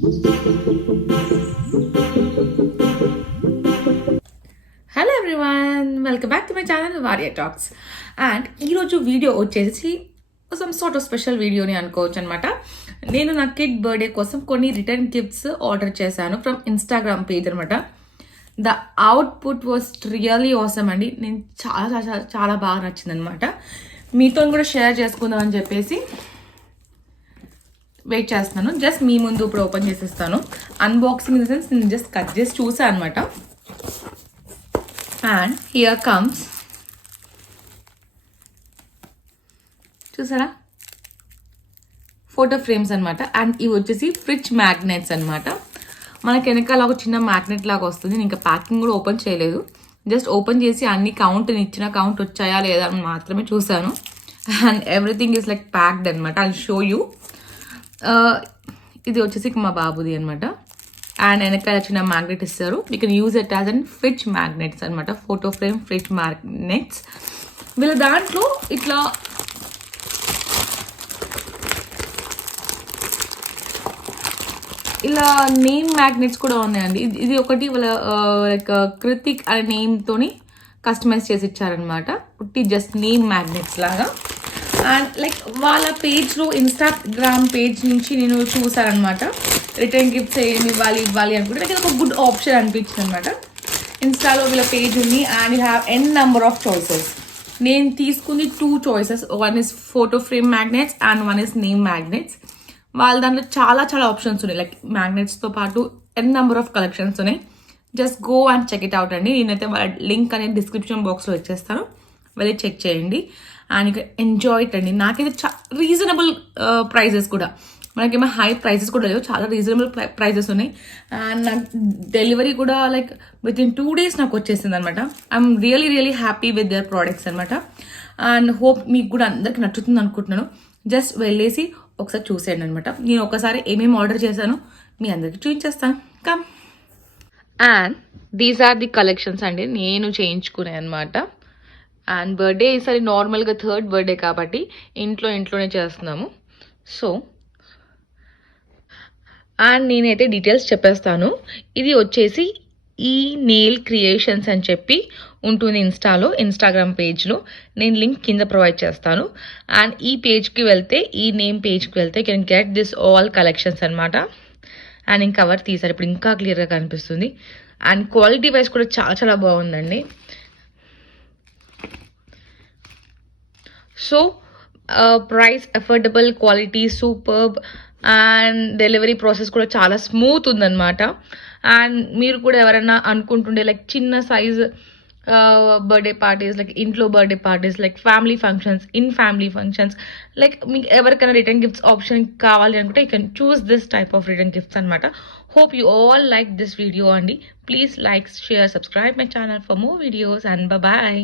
Hello everyone, welcome back to my channel Varia talks. And ఈరోజు video వచ్చేసి some sort of special వీడియోని అనుకోవచ్చు అనమాట. నేను నా కిడ్ బర్త్డే కోసం కొన్ని రిటర్న్ గిఫ్ట్స్ ఆర్డర్ చేశాను ఫ్రమ్ ఇన్స్టాగ్రామ్ పేజ్ అనమాట. The output was really awesome అండి. నేను చాలా చాలా చాలా బాగా నచ్చింది అనమాట. మీతో కూడా షేర్ చేసుకుందాం అని చెప్పేసి వెయిట్ చేస్తున్నాను. జస్ట్ మీ ముందు ఇప్పుడు ఓపెన్ చేసేస్తాను. అన్బాక్సింగ్ ఇన్ ద సెన్స్ నేను జస్ట్ కట్ చేసి చూసాను అనమాట. అండ్ హియర్ కమ్స్, చూసారా, ఫోటో ఫ్రేమ్స్ అనమాట. అండ్ ఇవి వచ్చేసి ఫ్రిడ్జ్ మ్యాగ్నెట్స్ అనమాట. మనకి వెనకాల ఒక చిన్న మ్యాగ్నెట్ లాగా వస్తుంది. నేను ఇంకా ప్యాకింగ్ కూడా ఓపెన్ చేయలేదు. జస్ట్ ఓపెన్ చేసి అన్ని ఇచ్చిన కౌంట్ వచ్చాయా లేదా అని మాత్రమే చూసాను. And everything is like packed అనమాట. I show you. ఇది వచ్చేసి మా బాబుది అనమాట. అండ్ వెనకాల చిన్న మ్యాగ్నెట్ ఇస్తారు. You can use it as and fridge magnets అనమాట. Photo frame fridge magnets. వీళ్ళ దాంట్లో ఇట్లా ఇలా నేమ్ మ్యాగ్నెట్స్ కూడా ఉన్నాయండి. ఇది ఒకటి వాళ్ళ లైక్ కృతిక్ అనే నేమ్తోని కస్టమైజ్ చేసి ఇచ్చారనమాట. ఉట్టి జస్ట్ నేమ్ మ్యాగ్నెట్స్ లాగా. అండ్ లైక్ వాళ్ళ పేజ్లో ఇన్స్టాగ్రామ్ పేజ్ నుంచి నేను చూసానమాట. రిటర్న్ గిఫ్ట్స్ ఏమి ఇవ్వాలి అనుకుంటే నాకు ఒక గుడ్ ఆప్షన్ అనిపించింది అనమాట. ఇన్స్టాలో వీళ్ళ పేజ్ ఉంది and you have n number of choices. నేను తీసుకుంది 2 choices. One is photo frame magnets and one is name magnets. వాళ్ళ దాంట్లో చాలా చాలా ఆప్షన్స్ ఉన్నాయి. లైక్ మ్యాగ్నెట్స్తో పాటు ఎన్ నెంబర్ ఆఫ్ కలెక్షన్స్ ఉన్నాయి. Just go and check it out అండి. నేనైతే వాళ్ళ లింక్ అనేది డిస్క్రిప్షన్ బాక్స్లో ఇచ్చేస్తాను, వెళ్ళి చెక్ చేయండి. And you can enjoy it అండి. నాకైతే రీజనబుల్ ప్రైజెస్ కూడా, మనకేమో హై ప్రైజెస్ కూడా లేవు, చాలా రీజనబుల్ ప్రైజెస్ ఉన్నాయి. అండ్ నాకు డెలివరీ కూడా లైక్ విత్ ఇన్ 2 days నాకు వచ్చేసింది అనమాట. I'm really happy with their products అనమాట. అండ్ హోప్ మీకు కూడా అందరికి నచ్చుతుంది అనుకుంటున్నాను. జస్ట్ వెళ్ళేసి ఒకసారి చూసేయండి అనమాట. నేను ఒకసారి ఏమేమి ఆర్డర్ చేశాను మీ అందరికి చూపించేస్తాను. Come. And these are the collections అండి నేను చేయించుకునే అనమాట. అండ్ బర్త్డే ఈసారి నార్మల్గా 3rd బర్త్డే కాబట్టి ఇంట్లోనే చేస్తున్నాము. సో అండ్ నేనైతే డీటెయిల్స్ చెప్పేస్తాను. ఇది వచ్చేసి ఈ నెయిల్ క్రియేషన్స్ అని చెప్పి ఉంటుంది ఇన్స్టాగ్రామ్ పేజ్లో. నేను లింక్ కింద ప్రొవైడ్ చేస్తాను. అండ్ ఈ పేజ్కి వెళ్తే, ఈ నేమ్ పేజ్కి వెళ్తే can get this all collections అనమాట. అండ్ ఇంకా కవర్ తీసారు, ఇప్పుడు ఇంకా క్లియర్గా కనిపిస్తుంది. అండ్ క్వాలిటీ వైజ్ కూడా చాలా చాలా బాగుందండి. So price affordable, quality superb, and delivery process కూడా చాలా స్మూత్ ఉందన్నమాట. అండ్ మీరు కూడా ఎవరైనా అనుకుంటుండే లైక్ చిన్న సైజ్ బర్త్డే పార్టీస్, లైక్ ఇంట్లో birthday parties, like family functions, like మీకు ఎవరికైనా రిటర్న్ గిఫ్ట్స్ ఆప్షన్ కావాలి అనుకుంటే you can choose this type of return gifts అనమాట. Hope you all like this video అండి. Please like, share, subscribe my channel for more videos and bye.